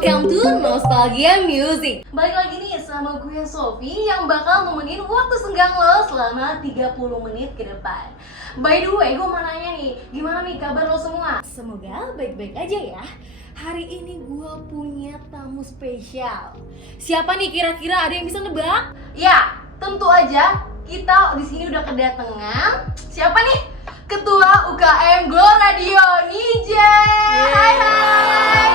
Welcome to Nostalgia Music. Balik lagi nih sama gue Sofi yang bakal nemenin waktu senggang lo selama 30 menit ke depan. By the way, gue mau nanya nih, gimana nih kabar lo semua? Semoga baik-baik aja ya. Hari ini gue punya tamu spesial. Siapa nih kira-kira, ada yang bisa nebak? Ya, tentu aja kita di sini udah kedatangan. Siapa nih? Ketua UKM Glow Radio, Nija. Hai hai.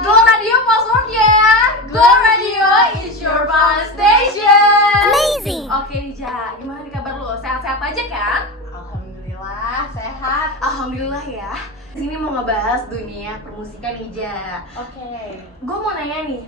Glow Radio passwordnya ya. Glow Radio is your fun station. Amazing. Oke Nija, gimana nih kabar lo? Sehat-sehat aja kan? Alhamdulillah sehat. Alhamdulillah ya. Di sini mau ngebahas dunia permusikan Nija. Oke. Gue mau nanya nih,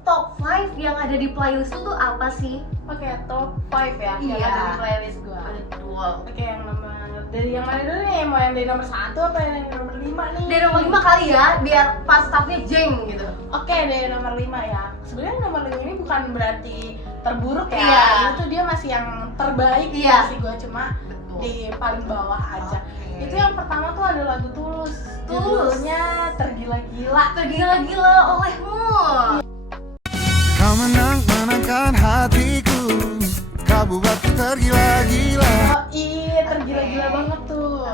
top 5 yang ada di playlist lu tuh apa sih? Oke, top 5 ya yang Iya. ada di playlist gua. Betul. Oke, yang nomor dari yang mana dulu nih? Mau yang dari nomor 1 apa yang nomor 5 nih? Dari nomor 5 kali ya, biar pas startnya jeng gitu. Oke, dari nomor 5 ya. Sebenarnya nomor 5 ini bukan berarti terburuk ya. Iya. Itu dia masih yang terbaik Iya. sih gua, cuma Betul. di paling bawah aja. Oke. Itu yang pertama tuh ada lagu Tulus. Tulus. Judulnya Tergila-gila. Tergila-gila olehmu. Kau menangkan hatiku, kau buatku tergila-gila. Oh iya, tergila-gila banget tuh.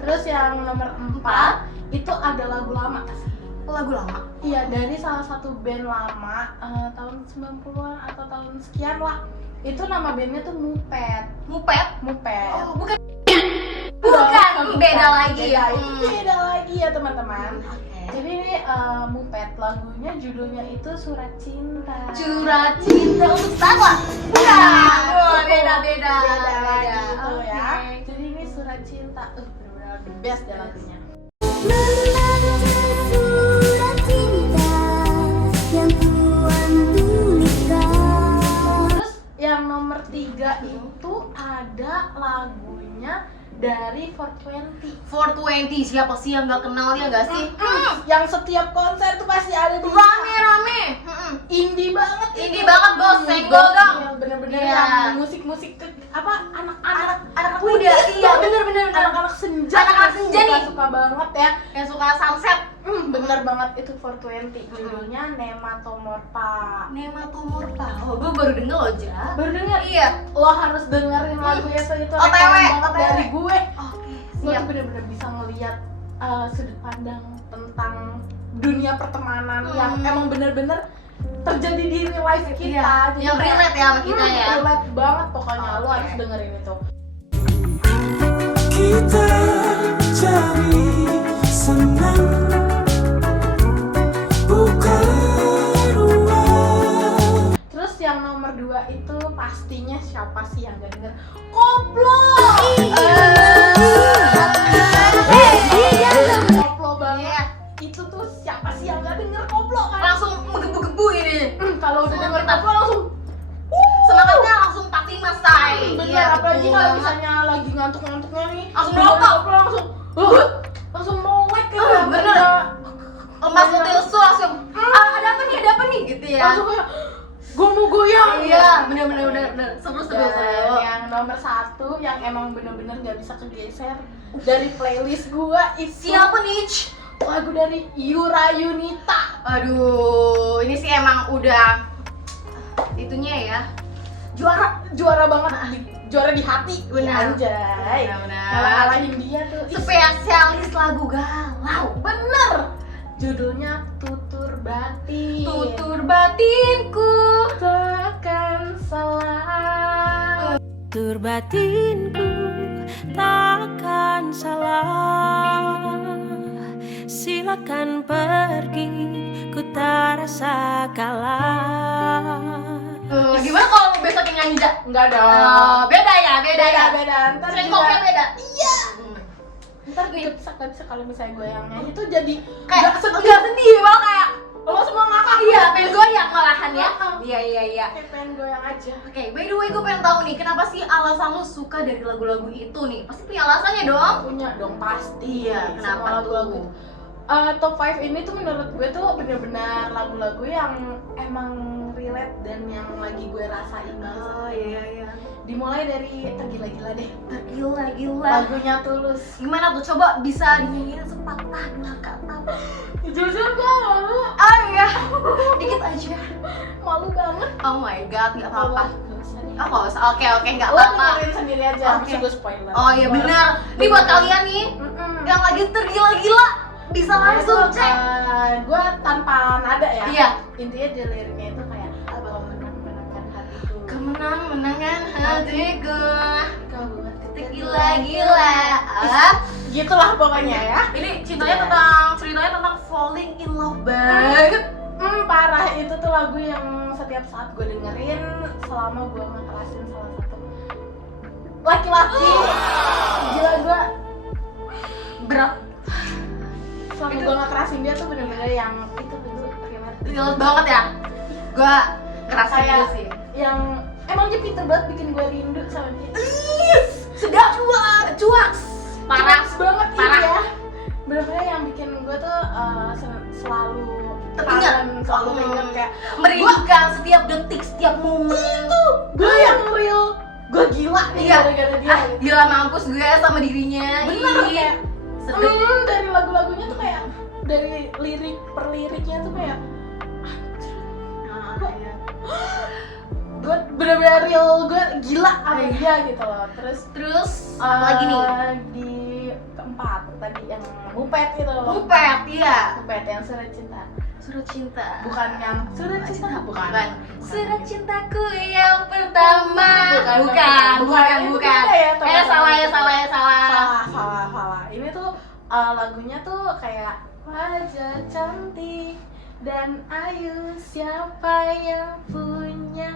Terus yang nomor 4 itu ada lagu lama sih. Lagu lama. Iya, dari salah satu band lama tahun 90-an atau tahun sekian lah. Itu nama bandnya tuh Mupet. Mupet. Mupet. Oh, bukan. Bukan, beda lagi ya. Beda lagi ya teman-teman. Oke. Jadi ini Mupet, lagunya judulnya itu Surat Cinta. Curhat cinta untuk Sarwa. Bukan. Oh, beda-beda. Beda gitu Oke. ya. Jadi ini Surat Cinta. Benar-benar the best ya lagunya. Surat cinta yang Tuhan tuliskan. Terus yang nomor 3 itu ada lagunya dari 420. 420, siapa sih yang gak kenal ya gak sih? Yang setiap konser tuh pasti ada di Rame-rame. indie banget. Indie banget, bos. Senggol dong. Yang bener-bener Iya. yang musik-musik anak-anak Anak muda. Iya, bener-bener. anak-anak senja. Anak-anak senja nih. Suka banget ya. Yang suka sunset. Bener banget itu 420. Judulnya Nematomorpha. Nematomorpha. Oh, gue baru denger loh, Ja. Baru denger? Iya. Lo harus dengerin lagu itu OTW, rekomen banget OTW. dari gue. Oke, Lo siap. tuh bener-bener bisa ngeliat sudut pandang tentang dunia pertemanan yang emang bener-bener terjadi di real life kita. Iya, Jadi yang kayak, relate ya sama kita ya. relate banget pokoknya. Lo Oke. harus dengerin itu. Kita jadi senang, bukan ruang. Terus yang nomor 2 itu pastinya siapa sih yang gak denger? Koplo! Koplo banget. Iya. Itu tuh siapa sih yang gak denger Koplo kan? Langsung menggebu-gebu ini. Kalau udah denger Semangat. Koplo langsung Semangatnya langsung pasti masai. bener, apalagi kalau misalnya lagi ngantuk-ngantuknya nih Langsung denger merokok. Koplo langsung mowek gitu. Bener. Lemas tuh langsung, ada apa nih gitu ya. Langsung kayak gue mau goyang. Iya, bener. Seru-seru. Dan yang nomor 1 yang emang bener-bener gak bisa kegeser dari playlist gua itu Siapa nih? lagu dari Yura Yunita. Aduh, ini sih emang udah itunya ya. Juara banget, juara di hati. Benar. Anjay. Benar. Ngalahin dia tuh. Spesialis lagu galau. Bener. Judulnya Tutur Batin. Tutur batinku. Takkan salah. Tutur batinku takkan salah. Silakan pergi, ku tak rasa kalah. Gimana kalau besok yang nyanyi, Ja? Enggak dong. Beda ya. Beda. Ntar Cengkoknya beda. Iya. Ntar gak bisa kalau misalnya gue yang nyanyi tuh jadi Kayak nggak enggak sedih malah kayak lo semua ngakak. iya, pengen goyang malahan ya. Iya. Kayak pengen goyang aja. Oke, by the way gue pengen tahu nih, kenapa sih alasan lu suka dari lagu-lagu itu nih? Pasti punya alasannya dong. Punya dong pasti. Iya, kenapa Semua lagu-lagu tuh? itu. Top 5 ini tuh menurut gue tuh benar-benar lagu-lagu yang emang relate dan yang lagi gue rasain banget. Oh iya. dimulai dari Tergila-gila deh. Tergila-gila. Lagunya Tulus. Gimana tuh? Coba bisa dinyanyiin sepatah dua kata. Jujur gue malu, Ah ya, dikit aja. malu banget. Oh my god, nggak apa-apa. Gak usah nih. Oh nggak usah. Oke, nggak Lo apa-apa. dengerin sendiri aja, Oke. bisa gue spoiler. Oh iya benar. Ini buat kalian nih yang lagi tergila-gila bisa langsung cek. Gue tanpa nada ya. Iya. Intinya di liriknya itu kayak kau menang-menangkan hatiku. Kemenang-menangan hatiku. Kau buat Tergila-gila. Ah. Gitulah pokoknya ya. Ini ceritanya Yes. tentang falling in love banget. Parah, itu tuh lagu yang setiap saat gue dengerin selama gue ngekerasin salah satu laki-laki. Gila, gue Berat. selama Itu- gue ngekerasin dia tuh bener-bener yang itu Relate banget ya. Gua ngerasa kayak gitu sih. yang emang dia pinter banget bikin gue rindu sama dia. Sedap cuak. Parah Cueks banget parah. ya. Bener-bener yang bikin gue tuh selalu Teringat. kangen, selalu inget kayak Merindukan setiap detik, setiap momen. gue yang real, gue gila nih Iya. gara-gara dia. Gila mampus gue sama dirinya. Bener Ih, kayak sedep. dari lagu-lagunya tuh kayak dari lirik per liriknya tuh kayak Nah, iya. gue bener-bener real, gue gila sama dia gitu loh. Terus apa lagi nih? Di keempat tadi yang Bupet gitu loh. Bupet, iya. Bupet yang Surat Cinta. Surat cinta. Bukan yang Surat Cinta, bukan. Surat cintaku yang pertama. Bukan. Itu beda ya, teman-teman. Salah. Salah. Ini tuh lagunya tuh kayak wajah cantik dan ayu siapa yang punya.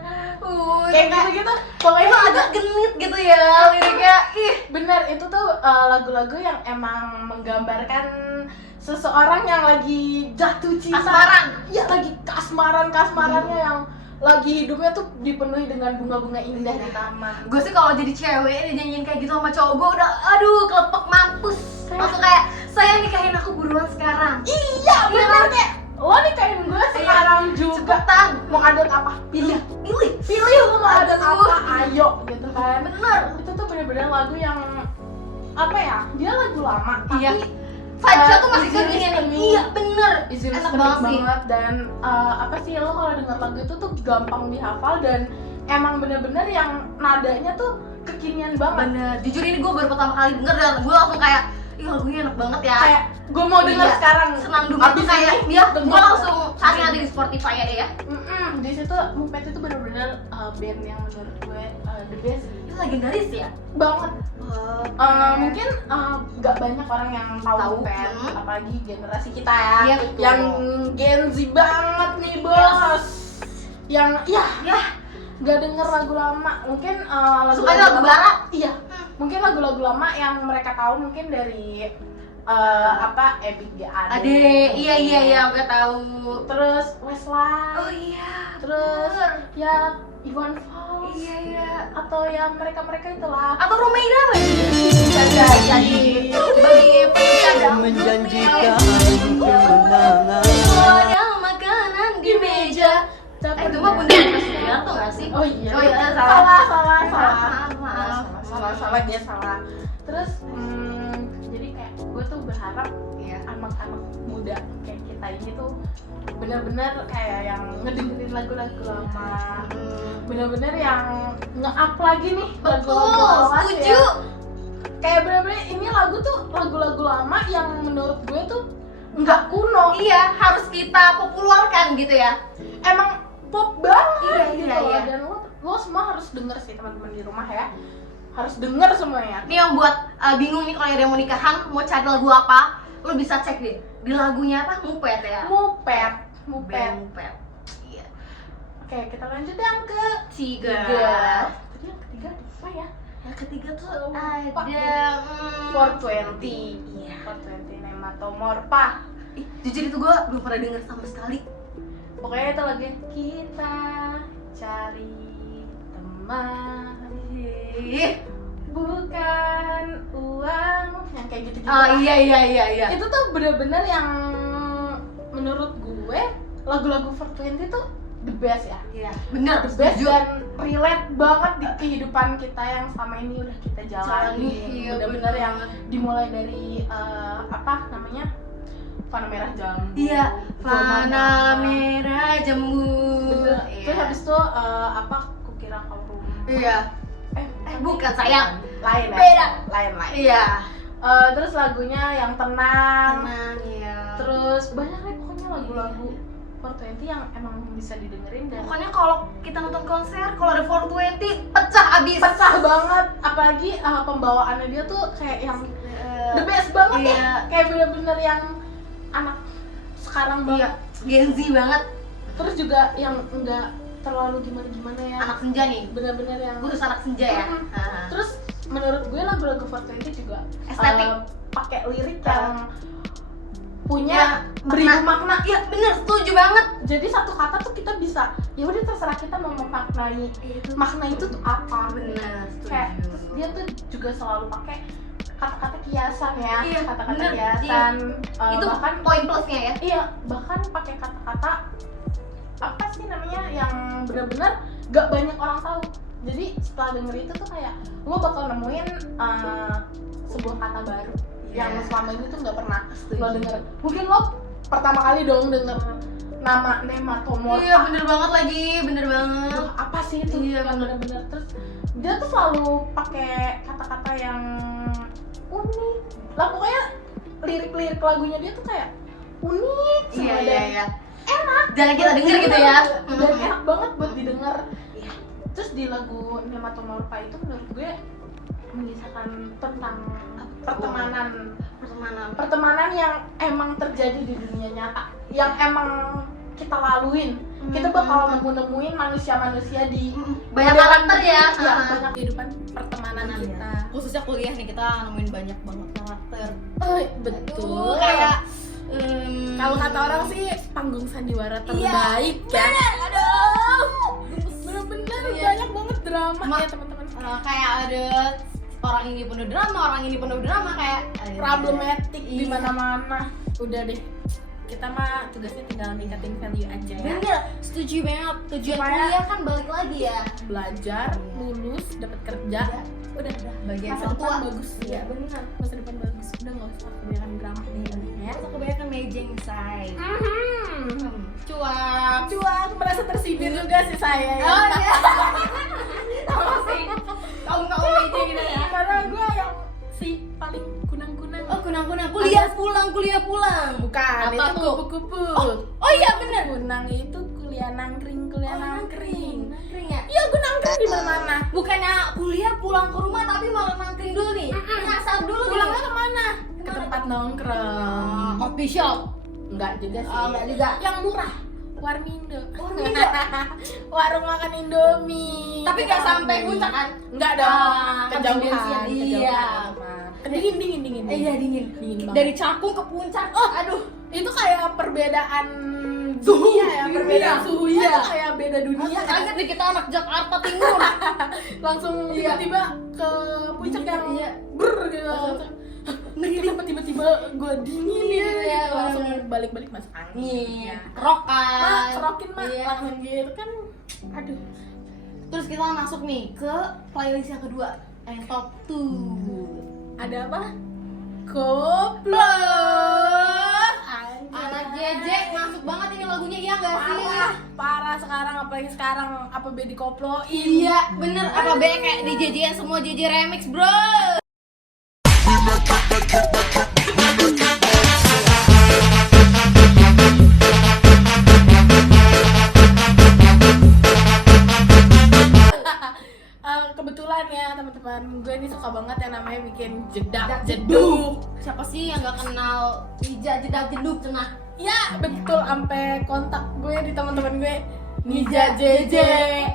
Kayak gitu-gitu. Pokoknya Itu agak genit gitu ya liriknya. Ih, bener, itu tuh lagu-lagu yang emang menggambarkan seseorang yang lagi jatuh cinta. Kasmaran. Iya, lagi kasmarannya yang lagi hidupnya tuh dipenuhi dengan bunga-bunga indah di taman. gue sih kalau jadi cewek dinyanyiin kayak gitu sama cowok gue udah aduh kelepek mampus. Langsung kayak saya nikahin aku buruan sekarang. Iya, bener kayak lo nikahin gue sekarang juga. Cepetan. Mau adat apa? Pilih lo mau adat apa, ayo gitu kan. Bener. Itu tuh bener-bener lagu yang apa ya, dia lagu lama tapi Iya. Vibes-nya tuh masih easy kayak gini. listening. Iya bener. easy Enak listening banget sih. banget dan apa sih, lo kalau denger lagu itu tuh gampang dihafal dan emang bener-bener yang nadanya tuh kekinian banget. Bener. Jujur ini gue baru pertama kali denger dan gue langsung kayak ih lagunya enak banget ya. Kayak gue mau denger Iya. sekarang. Senang dulu Abis tuh kayak ini, dia denger. gue langsung cari ada di Spotify ya deh ya. Di situ Mupet itu bener-bener band yang menurut gue the best Itu legendaris ya. banget. Mungkin nggak banyak orang yang tahu Tahu, Mupet, hmm. apalagi generasi kita ya, Iya, betul. yang Gen Z banget nih bos, yang ya nggak denger lagu lama, mungkin Sukanya lagu barat. Iya, mungkin lagu-lagu lama yang mereka tahu mungkin dari apa Ebit G Ade, iya gue tahu. terus Westlife, Iya. terus ya Iwan Fals, Iya. atau ya mereka itulah. Atau Romeo Irama juga jadi bagi pencadang menjanjikan kemenangan. semuanya makanan di meja. Itu mah Bunda Sugiarto nggak sih? Oh iya, Oh iya, salah. Maaf. Salah, dia salah. Terus jadi kayak gue tuh berharap Iya. anak-anak muda kayak kita ini tuh benar-benar kayak yang ngedengerin lagu-lagu lama, benar-benar yang nge-up lagi nih lagu-lagu Betul, lawas setuju. ya. Kayak benar-benar ini lagu tuh lagu-lagu lama yang menurut gue tuh nggak kuno, Iya, harus kita populerkan gitu ya. emang pop banget Iya, gitu iya, loh. iya. Dan lo semua harus denger sih, teman-teman di rumah ya, harus denger semuanya. Ini yang buat bingung nih kalau ada yang mau nikahan, mau cari lagu apa, lo bisa cek deh di lagunya apa, Mupet ya. Mupet. Mupet. Iya. Oke, kita lanjut yang ke Tiga. Tadi yang ketiga apa ya? Yang ketiga tuh Lupa. ada 420. Iya. 420 Nematomorpha. Ih, jujur itu gue belum pernah denger sama sekali. Pokoknya itu lagi kita cari teman, Ih. bukan uang, yang kayak gitu-gitu. Oh lah. iya. Itu tuh bener-bener yang menurut gue lagu-lagu 420 tuh the best ya. Iya, bener, The best setuju. dan relate banget di kehidupan kita yang selama ini udah kita jalani. Iya, Bener-bener bener yang banget. dimulai dari apa namanya? Fana merah jambu. Iya, Zona Fana merah jambu. Bener. Iya. Terus habis itu apa? Kukira kau rumah. Iya. Bukan sayang. Lain ya? Beda. Lain. Iya. Terus lagunya yang tenang. Tenang, iya. Terus banyak deh pokoknya lagu-lagu 420 yang emang bisa didengerin dan Pokoknya kalau kita nonton konser, kalau ada 420 pecah abis. pecah banget. Apalagi pembawaannya dia tuh kayak yang the best banget Iya. ya. Kayak bener-bener yang anak sekarang Iya, banget. Gen Z banget. Terus juga yang enggak terlalu gimana-gimana ya. Anak senja nih. Bener-bener yang Khusus anak senja ya. Mm-mm. Heeh. Terus menurut gue lagu-lagu 420 juga Estetik. pakai lirik yang punya beri makna. makna. Iya, bener, setuju banget. Jadi satu kata tuh kita bisa ya udah terserah kita mau memaknai makna itu tuh apa. Bener, Kayak setuju. terus dia tuh juga selalu pakai kata-kata kiasan ya. Iya, Kata-kata bener. kiasan. Itu Bahkan poin plusnya ya. iya, bahkan pakai kata-kata apa sih namanya yang benar-benar gak banyak orang tahu. Jadi setelah denger itu tuh kayak lo bakal nemuin sebuah kata baru yang Iya. selama ini tuh nggak pernah Setuju. lo denger. Mungkin lo pertama kali dong denger nama Nematomorpha. Iya, bener banget lagi, bener banget. Duh, apa sih itu? Iya, Yang bener-bener terus dia tuh selalu pakai kata-kata yang unik. Lah pokoknya lirik-lirik lagunya dia tuh kayak unik Iya, semua iya, dan iya. enak. Jangan kita denger gitu ya. Dan enak banget buat didengar. Iya. Terus di lagu Nematomorpha itu menurut gue mengisahkan tentang pertemanan pertemanan yang emang terjadi di dunia nyata, yang emang kita laluin. Kita bakal nemuin manusia-manusia di Banyak modelan karakter ya. begini, ya, banyak kehidupan pertemanan Iya. kita. Khususnya kuliah nih kita nemuin banyak banget karakter. Oh, betul. Kayak Kalau kata orang sih panggung sandiwara Iya. terbaik ya. Aduh. Bener-bener Iya. banyak banget drama Ma- ya teman-teman. Kayak ada orang ini penuh drama, orang ini penuh drama kayak Problematik di Iya. mana-mana. Udah deh. Kita mah tugasnya tinggal ningkatin value aja ya. Bener, setuju banget. Tujuan Supaya- kuliah kan balik lagi ya. Belajar, lulus, dapat kerja. Udah. Bagian Masa orang depan tua. bagus. Iya, benar. Masa depan bagus. Udah enggak usah kebanyakan drama ya. Kita kebanyakan mejeng say. Cuap. Cuap, merasa tersindir juga sih saya ya. Oh iya. Sama sih. Kaum mejeng gitu ya. Karena gue yang si paling kunang-kunang. Oh, kunang-kunang kuliah pulang. Bukan, Apa itu tuh? kupu-kupu. Oh iya bener. Kunang itu kuliah nangkring. Nangkring ya. Iya, gue nangkring di mana-mana. Bukannya kuliah pulang ke rumah tapi malah nangkring dulu nih. Nyasar dulu Pulangnya nih. kemana? Ke tempat nongkrong. Coffee shop. Enggak juga sih. Oh, enggak juga. Yang murah. Warmindo. Warmindo. Warung makan Indomie. Tapi nggak sampai puncak kan? Enggak dong. Kan bensin. Iya. Dingin. Iya dingin. Dingin banget. Dari Cakung ke puncak. Oh, aduh. Itu kayak perbedaan Suhu. dunia ya, perbedaan Iya. suhu Iya. itu kayak beda dunia. Kaget nih kita anak Jakarta Timur. Langsung Iya. tiba-tiba ke puncak yang Iya. ber gitu. Kenapa tiba-tiba gue dingin Iya, ya, langsung bener. balik-balik masuk angin. Nih, kerokan. Mak, kerokin mak, Iya. langsung gitu kan. Aduh. Terus kita masuk nih ke playlist yang kedua, yang top 2. Ada apa? Koplo. Anak JJ masuk banget ini lagunya, iya nggak sih? Parah sekarang, apalagi sekarang apa di koplo? Iya, bener. Apa be kayak di JJ semua JJ remix, bro. Kebetulan ya teman-teman, gue ini suka banget yang namanya bikin jedak jeduk. Siapa sih yang nggak kenal Nija jedak jeduk cenah? Ya betul, sampai kontak gue di teman-teman gue. Nija JJ,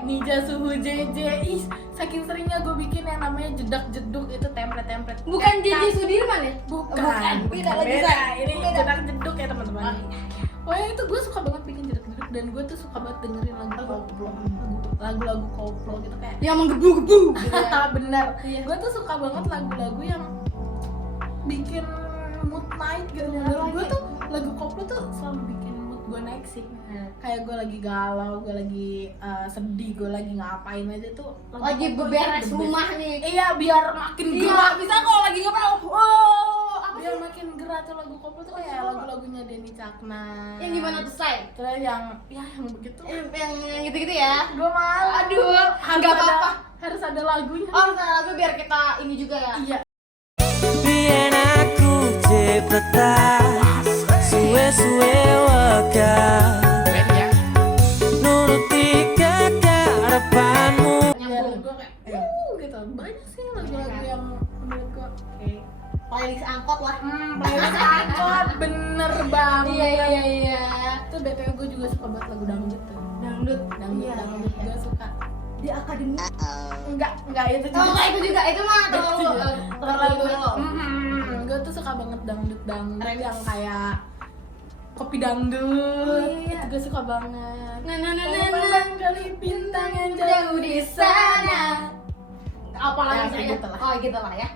Nija Suhu JJ. Ih, saking seringnya gue bikin yang namanya jedak jeduk itu template-template. Bukan JJ Sudirman ya? Bukan, beda lagi beda. say. Ini Beda. jedak jeduk ya teman-teman. Pokoknya itu gue suka banget bikin jedak jeduk dan gue tuh suka banget dengerin lagu-lagu koplo gitu kayak Yang menggebu-gebu. Gitu ya. bener. Iya. Gue tuh suka banget lagu-lagu yang bikin mood night gitu. Bener Menurut lagi. gue tuh lagu koplo tuh selalu bikin mood gue gue naik sih. Kayak gue lagi galau, gue lagi sedih, gue lagi ngapain aja tuh Lagi koplo beberes itu the best. rumah nih. Iya, biar makin gerah. Bisa kalau lagi ngapain, biar makin gerah tuh lagu koplo tuh kayak lagu-lagunya Denny Caknan. Yang gimana tuh, Say? Terus yang begitu. Yang gitu-gitu ya? Gue malu. Aduh, nggak apa-apa. Harus ada lagunya. Oh, lagu biar kita ini juga ya. Iya. Biyen aku cepetan suwe-suwe wekah nuruti kekarepanmu. Biar gue kayak gitu. Banyak sih lagu-lagu yang menurut gue Playlist angkot lah. playlist angkot bener banget. Iya. Tuh BTW gue juga suka banget lagu dangdut tuh. Dangdut. Dangdut gue suka. Di akademi. Enggak itu juga. Oh, enggak itu juga. Itu mah terlalu galau. Gue tuh suka banget dangdut yang kayak kopi dangdut. Iya. Itu gue suka banget. Nah. Kali bintang yang Jauh di sana. Apalagi Ya, kayak saya. gitu lah. Oh, gitu lah ya.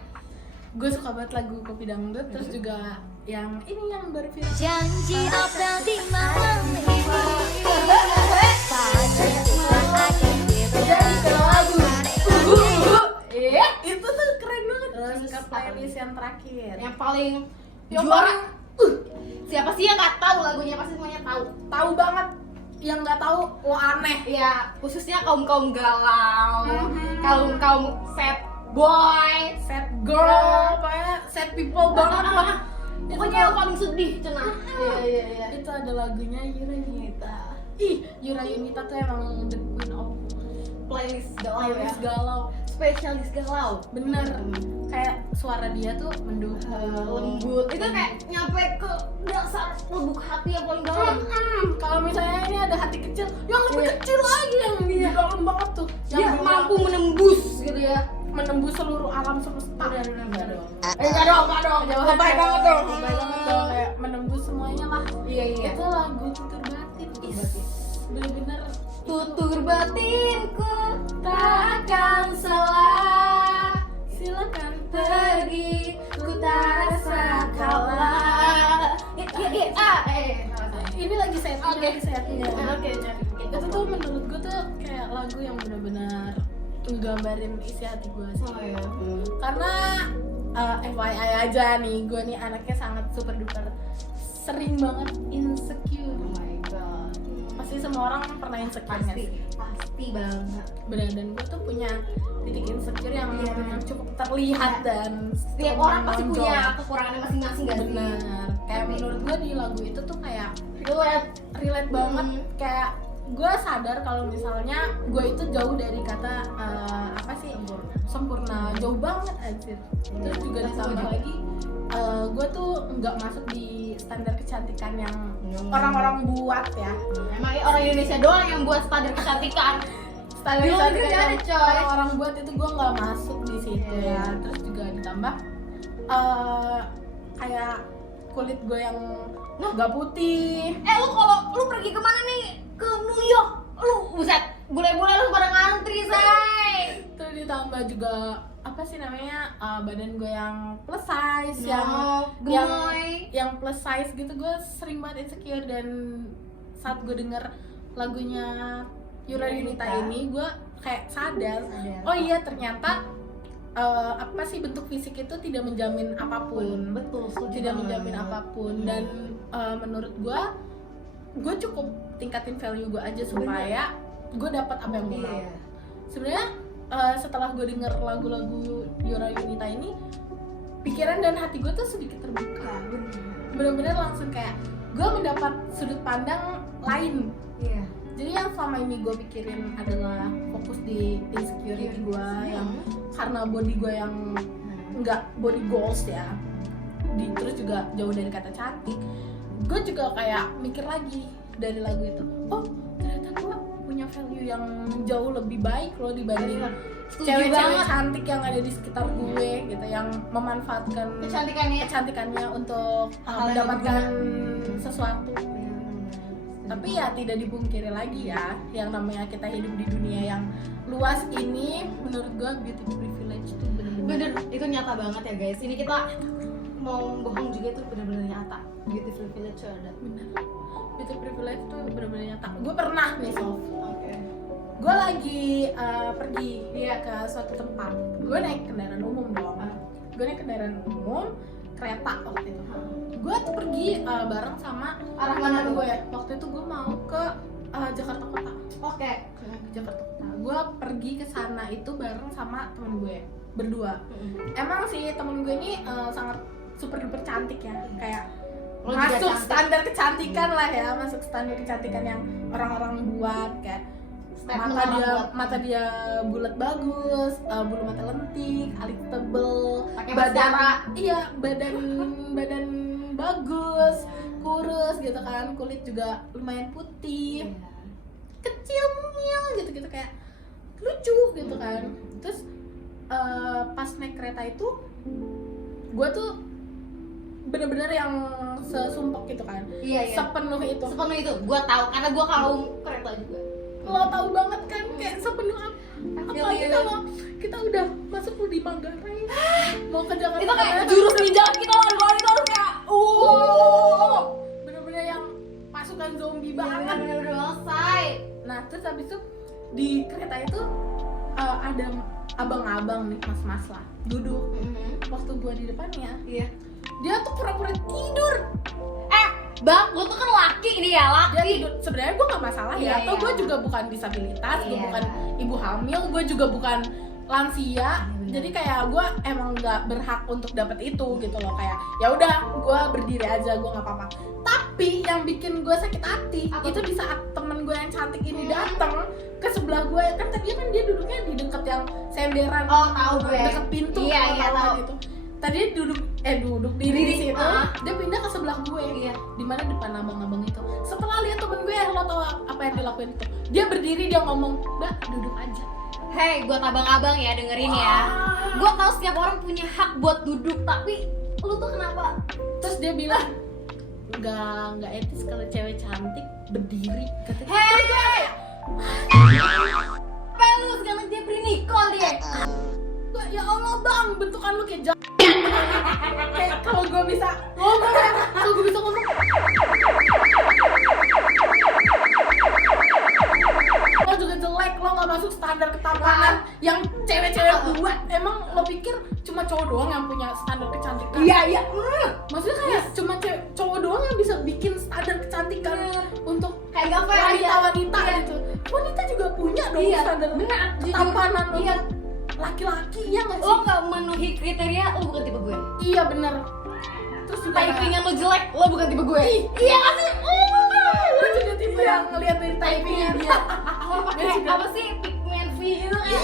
Gue suka banget lagu kopi dangdut. Terus juga yang ini yang baru viral. Janji apa di malam ini. Jadi kalau lagu itu tuh keren banget. Terus ke playlist yang terakhir. Yang paling Yang juara. Siapa sih yang nggak tahu lagunya? Pasti semuanya tahu. Tahu banget. Yang nggak tahu lo aneh. Iya, khususnya kaum galau, kaum sad boy, Sad girl, pokoknya sad people banget lah. pokoknya yang paling sedih cenah. Iya. Itu ada lagunya Yura Yunita. Yura Yunita tuh emang the queen of Playlist galau ya. playlist galau. Spesialis galau. Bener. Kayak suara dia tuh mendung, Lembut. Itu kayak nyampe ke dasar lubuk hati yang paling dalam. Kalau misalnya ini ada hati kecil, yang lebih Iya. kecil lagi yang dalam banget tuh. Dia Yang mampu menembus gitu ya. menembus seluruh alam semesta. Enggak dong. Lebay banget dong. Lebay banget dong, kayak menembus semuanya lah. Iya. Itu lagu tutur batin. Bener-bener Tutur batinku takkan salah. silakan Pergi ku tak rasa kalah. ini lagi setnya. Oke. Oke. Itu tuh menurut gue tuh kayak lagu yang benar-benar nggambarin isi hati gue sih. Oh ya. Karena FYI aja nih, gue nih anaknya sangat super duper sering banget insecure. Oh my god. Pasti semua orang pernah insecure nggak sih? Pasti banget. Benar, dan gue tuh punya titik insecure yang cukup terlihat dan Setiap cukup orang pasti menonjol. punya kekurangannya masing-masing gak sih? Bener. Kayak menurut gue di lagu itu tuh kayak Relate. relate banget. Kayak gue sadar kalau misalnya gue itu jauh dari kata apa sih sempurna, jauh banget anjir. Terus juga ditambah lagi gue tuh nggak masuk di standar kecantikan yang orang-orang buat ya. Emang orang Indonesia doang yang buat standar kecantikan. Standar Di luar kecantikan negeri ada, yang coy. orang-orang buat itu gue nggak masuk di situ ya. Terus juga ditambah kayak kulit gue yang nggak putih. Lu kalau lu pergi kemana nih? Ke New York. Lu buset, bule-bule lu pada ngantri, say. Terus ditambah juga apa sih namanya badan gue yang plus size, gemoy. yang plus size gitu. Gue sering banget insecure, dan saat gue denger lagunya Yura Yunita ini gue kayak sadar, oh iya ternyata apa sih bentuk fisik itu tidak menjamin apapun. Betul, Tidak menjamin apapun. Dan menurut gue cukup tingkatin value gue aja supaya gue dapat apa yang gue mau. Sebenarnya setelah gue denger lagu-lagu Yura Yunita ini, pikiran dan hati gue tuh sedikit terbuka. Bener-bener langsung kayak gue mendapat sudut pandang lain. Iya. Jadi yang selama ini gue pikirin adalah fokus di insecurity gue yang karena body gue yang nggak body goals ya. Terus juga jauh dari kata cantik. Gue juga kayak mikir lagi dari lagu itu. Oh ternyata gue punya value yang jauh lebih baik loh dibanding cewek-cewek cantik yang ada di sekitar gue gitu, yang memanfaatkan kecantikannya untuk mendapatkan sesuatu. Tapi ya tidak dipungkiri lagi ya, yang namanya kita hidup di dunia yang luas ini, menurut gue beauty privilege itu bener-bener Bener, itu nyata banget ya guys. Ini kita mau bohong juga tuh benar-benar nyata. Beauty privilege ada. Bener. Beauty privilege tuh bener-bener nyata. Gue pernah nih Sof. Oke. Gue lagi pergi ke suatu tempat. Gue naik kendaraan umum dong. Gue naik kendaraan umum, kereta waktu itu. Gue tuh pergi bareng sama Arah mana teman tuh? gue. Waktu itu gue mau ke Jakarta Kota. Oke. Ke Jakarta Kota. Gue pergi ke sana itu bareng sama teman gue berdua. Emang sih temen gue ini sangat super duper cantik ya, kayak Lo juga masuk cantik. standar kecantikan lah ya, masuk standar kecantikan yang orang-orang buat kayak Statement mata dia bulat bagus, bulu mata lentik, alis tebel, Pakai badan maskara. iya badan bagus, kurus gitu kan, kulit juga lumayan putih, kecil mungil gitu kayak lucu gitu kan. Terus pas naik kereta itu gue tuh bener-bener yang sesumpek gitu kan, Iya. sepenuh itu. Sepenuh itu, gue tahu karena gue kaum kereta juga. Lo tahu banget kan kayak sepenuh apalagi Iya. kalau kita udah masuk di Manggarai mau ke Jakarta. Itu kayak jurus ninja kita lawan itu harus kayak bener-bener yang pasukan zombie banget. bener-bener selesai. Nah terus habis itu di kereta itu ada abang-abang nih, mas-mas lah duduk. Waktu gua di depannya Iya. dia tuh pura-pura tidur. Bang, lo tuh kan laki ini ya, Dia laki. tidur. Sebenarnya gua nggak masalah ya, Iya, atau iya. gua juga bukan disabilitas, gua Iya. bukan ibu hamil, gua juga bukan lansia. bener. Jadi kayak gua emang nggak berhak untuk dapat itu gitu loh, kayak ya udah gua berdiri aja, gua nggak apa-apa. Tapi yang bikin gua sakit hati Apa itu tuh? di saat temen gua yang cantik ini datang ke sebelah gue, kan tadi kan dia duduknya di deket yang senderan, Oh, tahu gue. deket pintu, Iya, kalau iya, tahu kan tahu. itu. Tadi dia duduk diri di situ, dia pindah ke sebelah gue, Iya. di mana depan abang-abang itu. Setelah lihat temen gue, lo tau apa yang dilakuin itu? Dia berdiri, dia ngomong, "Mbak, duduk aja." Hei, buat abang-abang ya, dengerin ya. Gue tahu setiap orang punya hak buat duduk, tapi lu tuh kenapa? Terus dia bilang, nggak etis kalau cewek cantik berdiri. Kata dia. Hei, apa lu sekarang dia Nicole dia? Ya Allah bang, bentukan lu kayak kayak kalau gue bisa ngomong ya, kalau gue bisa ngomong. Lo juga jelek, lo nggak masuk standar ketampanan yang cewek-cewek buat. Emang lo pikir cuma cowok doang yang punya standar kecantikan? Iya. Maksudnya kayak cuma cowok doang yang bisa bikin standar kecantikan untuk Kayak gak fair aja. wanita gitu. Wanita juga punya dong Iya, standar benar. ketampanan Iya. untuk laki-laki, ya nggak sih? Lo gak memenuhi kriteria, lo bukan tipe gue. Iya bener. Terus juga Typingnya lo jelek, lo bukan tipe gue. iya kan sih? Lu juga tipe yang ngeliat dari typingnya dia. Lo pakai apa sih pigment V gitu kan?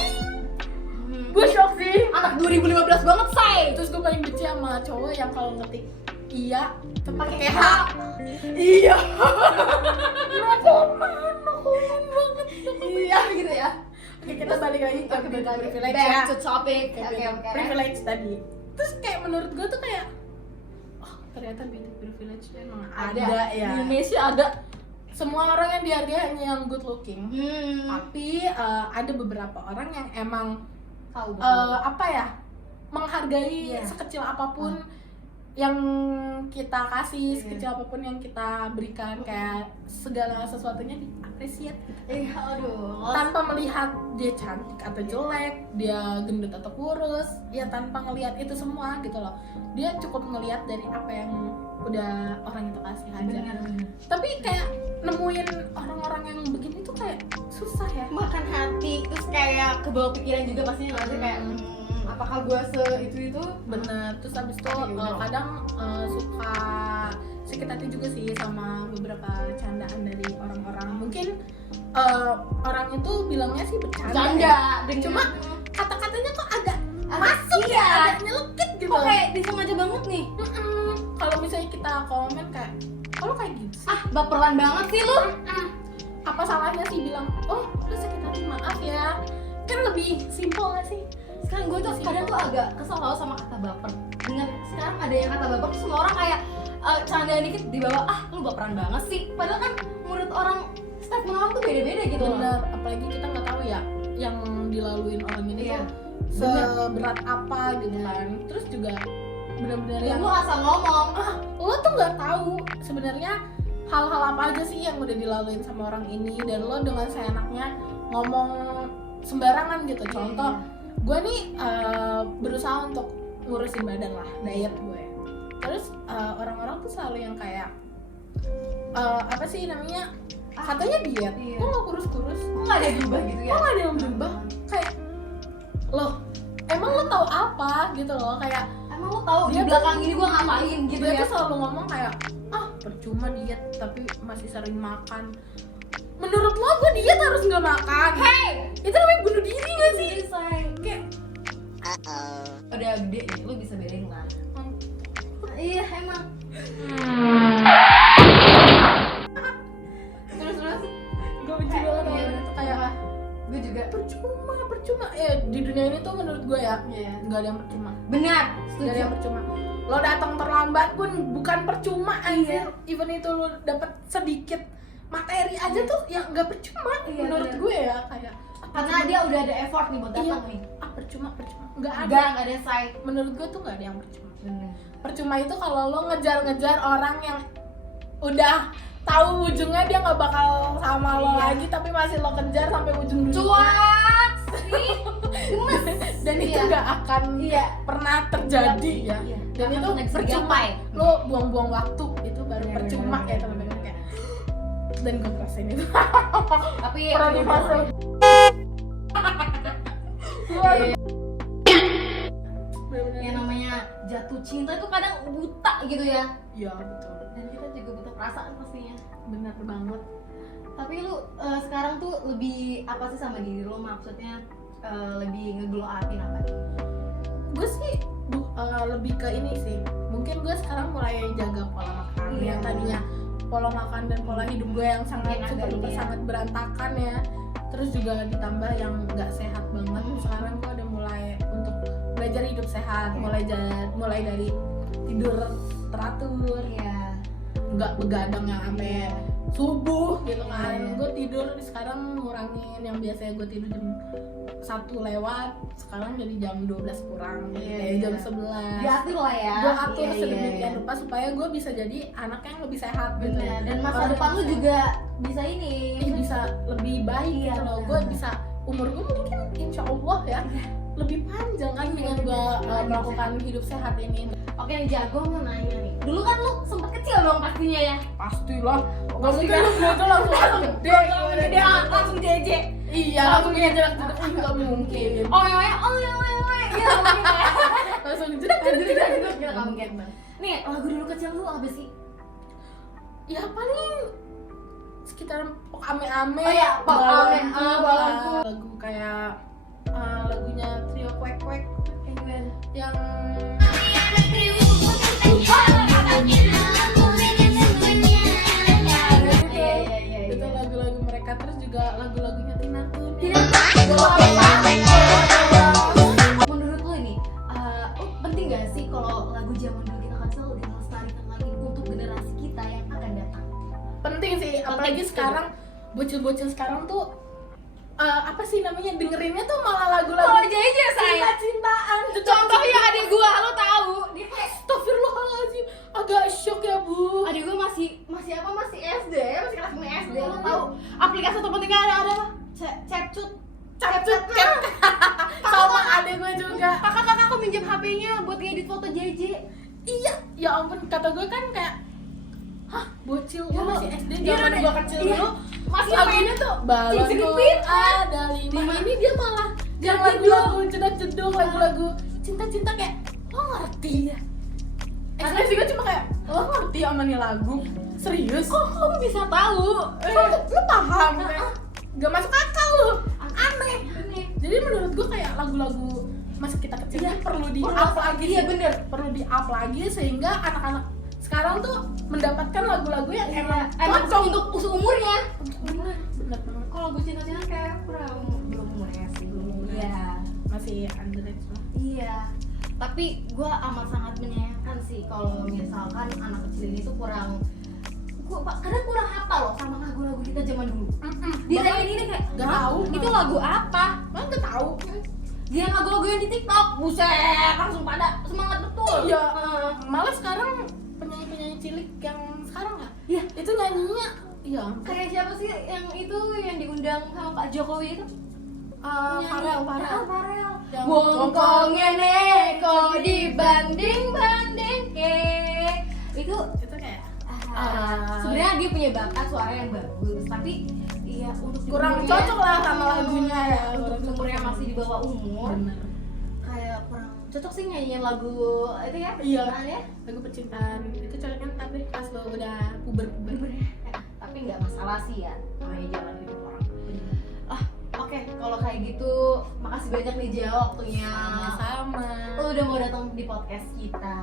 Gue shock sih. Anak 2015 banget, say. Terus gue paling benci sama cowok yang kalau ngetik iya tapi pakai H. Iya. No comment banget. Iya gitu ya. Oke, kita balik lagi ke privilege Back ya. to topic. Kayak Oke, beauty oke. privilege tadi. Terus kayak menurut gue tuh kayak oh ternyata beauty privilege tuh emang ada ya. Di Indonesia ada. Semua orang yang dihargai hanya yang good looking. Hmm. Tapi ada beberapa orang yang emang Tahu betul. apa ya, menghargai Iya. sekecil apapun yang kita kasih, Iya. sekecil apapun yang kita berikan, kayak segala sesuatunya diapresiat gitu. Aduh. Tanpa melihat dia cantik atau jelek, dia gendut atau kurus, ya tanpa ngelihat itu semua gitu loh. Dia cukup ngelihat dari apa yang udah orang itu kasih aja. Benar. Tapi kayak nemuin orang-orang yang begini tuh kayak susah ya. Makan hati, terus kayak kebawa pikiran juga pastinya nggak sih kayak apakah gue itu Bener. Terus abis itu kadang suka sakit hati juga sih sama beberapa candaan dari orang-orang. Mungkin orang itu bilangnya sih bercanda ya. Cuma kata-katanya kok agak masuk ya, agak nyelekit gitu. kok kayak disengaja banget nih. Kalau misalnya kita komen kayak kalau kayak gitu sih, Baperan banget sih lu. apa salahnya sih bilang oh lu sakit hati, maaf ya, kan lebih simpel gak sih? Sekarang gue tuh kadang tuh agak kesel tau sama kata baper. Dengan sekarang ada yang kata baper tuh semua orang kayak candaan dikit di bawah, lu baperan banget sih. Padahal kan menurut orang statement orang tuh beda-beda gitu loh. Bener, apalagi kita nggak tahu ya yang dilaluin orang ini Iya. tuh seberat apa gitu kan. Terus juga bener-bener Ya yang lu asal ngomong. lo tuh nggak tahu sebenarnya hal-hal apa aja sih yang udah dilaluin sama orang ini, dan lo dengan seenaknya ngomong sembarangan gitu. Contoh, gue nih berusaha untuk ngurusin badan lah, diet gue. Terus orang-orang tuh selalu yang kayak apa sih namanya, katanya diet, Iya. kok nggak kurus-kurus, Kok nggak ada berubah gitu ya? kok nggak ada yang berubah? Kayak loh, emang lo tahu apa gitu loh, kayak Emang lu tahu di Dia tuh- belakang ini gua ngapain gitu dia ya? tuh selalu ngomong kayak percuma diet tapi masih sering makan. Menurut lo gue diet harus nggak makan? Hey, Itu namanya bunuh diri nggak sih? say. Kayak Udah gede nih, lu bisa bedain lah. Iya emang. Terus gue benci banget Iya, orang itu kayak gue juga. percuma ya di dunia ini tuh menurut gue ya Iya. nggak ada yang percuma, Benar, nggak ada setuju. yang percuma. Lo datang terlambat pun bukan percuma anjir. Iya. Even itu lo dapat sedikit materi aja tuh yang nggak percuma Iya, menurut bener. gue ya, kayak Karena dia udah ada effort nih buat datang Iya. nih. percuma nggak ada. Enggak ada say. Menurut gue tuh nggak ada yang percuma. Bener. Percuma itu kalau lo ngejar-ngejar orang yang udah tahu ujungnya dia nggak bakal sama lo Iya. lagi, tapi masih lo kejar sampai ujung dunia. Cuak. Nih. Dan itu Iya. nggak akan Iya. pernah terjadi ya. Iya. Dan Nggak itu akan bisa percuma. digapai. Lo buang-buang waktu itu baru Iya, percuma bener, ya bener, teman-teman kayak. Dan gue ngerasain itu. Tapi Pernah di fase. Iya. Bener-bener. yang namanya jatuh cinta itu kadang buta gitu ya. Iya betul. Dan kita juga buta perasaan pastinya. Bener banget. Tapi lu sekarang tuh lebih apa sih sama diri lu, maksudnya lebih ngeglow upin apa? Gue sih lebih ke ini sih, mungkin gue sekarang mulai jaga pola makan. Iya. Yang tadinya pola makan dan pola hidup gue yang sangat Mungkin super agak duper ini ya. sangat berantakan ya, terus juga ditambah yang nggak sehat banget. Sekarang gue udah mulai untuk belajar hidup sehat, mulai dari tidur teratur, Iya. nggak begadang yang sampai subuh gitu kan. Iya. Gue tidur sekarang ngurangin, yang biasanya gue tidur jam 1 lewat, sekarang jadi jam 12 kurang, Iya, kayak iya. jam 11. Diatur lah ya. Gue atur Iya, sedemikian iya. rupa supaya gue bisa jadi anak yang lebih sehat gitu. Benar. Dan masa Orang depan yang lu sehat. juga bisa ini. bisa lebih baik Iya, gitu loh. benar. Gue bisa, umur gue mungkin insya Allah ya lebih panjang kan dengan gue melakukan hidup sehat ini. Oke nih Jago, mau nanya nih. Dulu kan lu sempet kecil dong pastinya ya. Pastilah. Gak mungkin gue tuh langsung gede. Gede langsung JJ. Iya, langsung jedak jedak nggak mungkin. Oh ya, iya mungkin ya. Langsung jedak jedak. Nggak mungkin. Nih lagu dulu kecil lu apa sih? Ya paling sekitar pok ame-ame. Oh iya, pok ame, Balagu. Lagu kayak lagunya Trio Kwek Kwek yang Iya. itu lagu-lagu mereka, terus juga lagu-lagunya Tina Turner. Menurut lu ini, penting gak sih kalau lagu zaman dulu kita kecil dilestarikan lagi untuk generasi kita yang akan datang? Penting sih, apalagi Penting, sekarang bocil-bocil sekarang tuh apa sih namanya, dengerinnya tuh malah lagu-lagu Oh JJ saya. cinta-cintaan. Contohnya adik gua, lo tahu? Dia kayak Astagfirullahaladzim, agak shock ya bu. adik gue masih apa, masih SD ya, masih kelas 5 SD. Lo tahu aplikasi telepon tinggal ada apa? Capcut. Capcut kan? Sama adek gue juga. Kakak aku minjem HP-nya buat ngedit foto JJ. Iya, ya ampun, kata gue kan kayak hah, bocil, Ya, gue masih SD, iya, zaman iya, gue kecil iya. dulu Masih lagunya tuh balonku Cincin ada 5. Ini dia malah yang lagu-lagu jedak-jeduk, lagu-lagu cinta-cinta kayak lo ngerti ya? Ekspresi gue cuma kayak lo ngerti sama nih lagu? Serius? Kok kamu bisa tahu? Lo paham? Kayak gak masuk akal lo, aneh. Jadi menurut gue kayak lagu-lagu masa kita kecil Iya, ini perlu di perlu, up lagi. iya, bener. Perlu di up lagi sehingga anak-anak sekarang tuh mendapatkan lagu-lagu yang emang Emang cocok untuk umurnya. bener banget. Kalau gue cinta-cinta kayak belum umurnya sih, belum umurnya. Iya. Masih underage lah. Iya. Tapi gue amat sangat menyayangkan sih kalau misalkan anak kecil ini tuh kadang kurang hafal loh sama lagu-lagu kita zaman dulu. Ditanyain ini kayak Gak "Hah? tahu. Itu lagu apa? Malah gak tahu. Dia lagu-lagu yang di TikTok, buset, langsung pada semangat betul. Iya, malah sekarang penyanyi-penyanyi cilik yang sekarang nggak? Iya. Itu nyanyinya, iya. Kayak siapa sih yang itu yang diundang sama Pak Jokowi itu? Farel. Yang Wongkongnya neko dibanding-banding ke. Itu kayak sebenarnya dia punya bakat suara yang bagus, tapi iya untuk kurang umurnya- cocok lah sama lagunya ya. Untuk umurnya masih di bawah umur. Bener. Kayak kurang cocok sih nyanyiin lagu itu ya. Iya. Ya. Lagu percintaan itu cocok kan, tapi pas lo udah puber. Tapi nggak masalah sih ya, namanya jalan hidup orang. Oke, kalau kayak gitu makasih banyak nih Jel waktunya. Sama. Lo udah mau datang di podcast kita.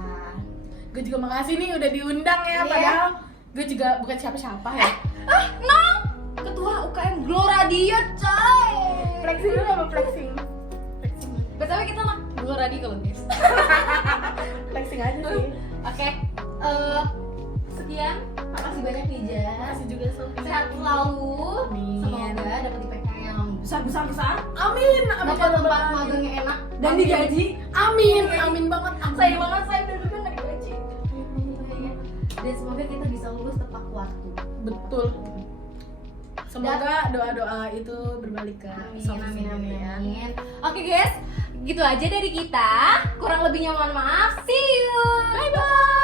Gue juga makasih nih udah diundang ya, Iya. padahal gue juga bukan siapa-siapa ya. Ketua UKM Glow Radio, coy. Flexing dulu sama flexing. Btw kita anak Glow Radio kalau guys. Flexing aja sih. Oke, sekian. Makasih banyak nih Jel. Makasih juga Sofi. Sehat selalu. Amin. Semoga dapat IPK yang besar. Amin. Dapat tempat magangnya enak dan digaji. Amin banget. Sayang banget saya duduknya nggak digaji. Dan semoga kita bisa lulus tepat waktu. Betul. Semoga doa-doa itu berbalik ke Sofi sendiri ya. Amin. Oke guys, gitu aja dari kita. Kurang lebihnya mohon maaf. See you. Bye bye.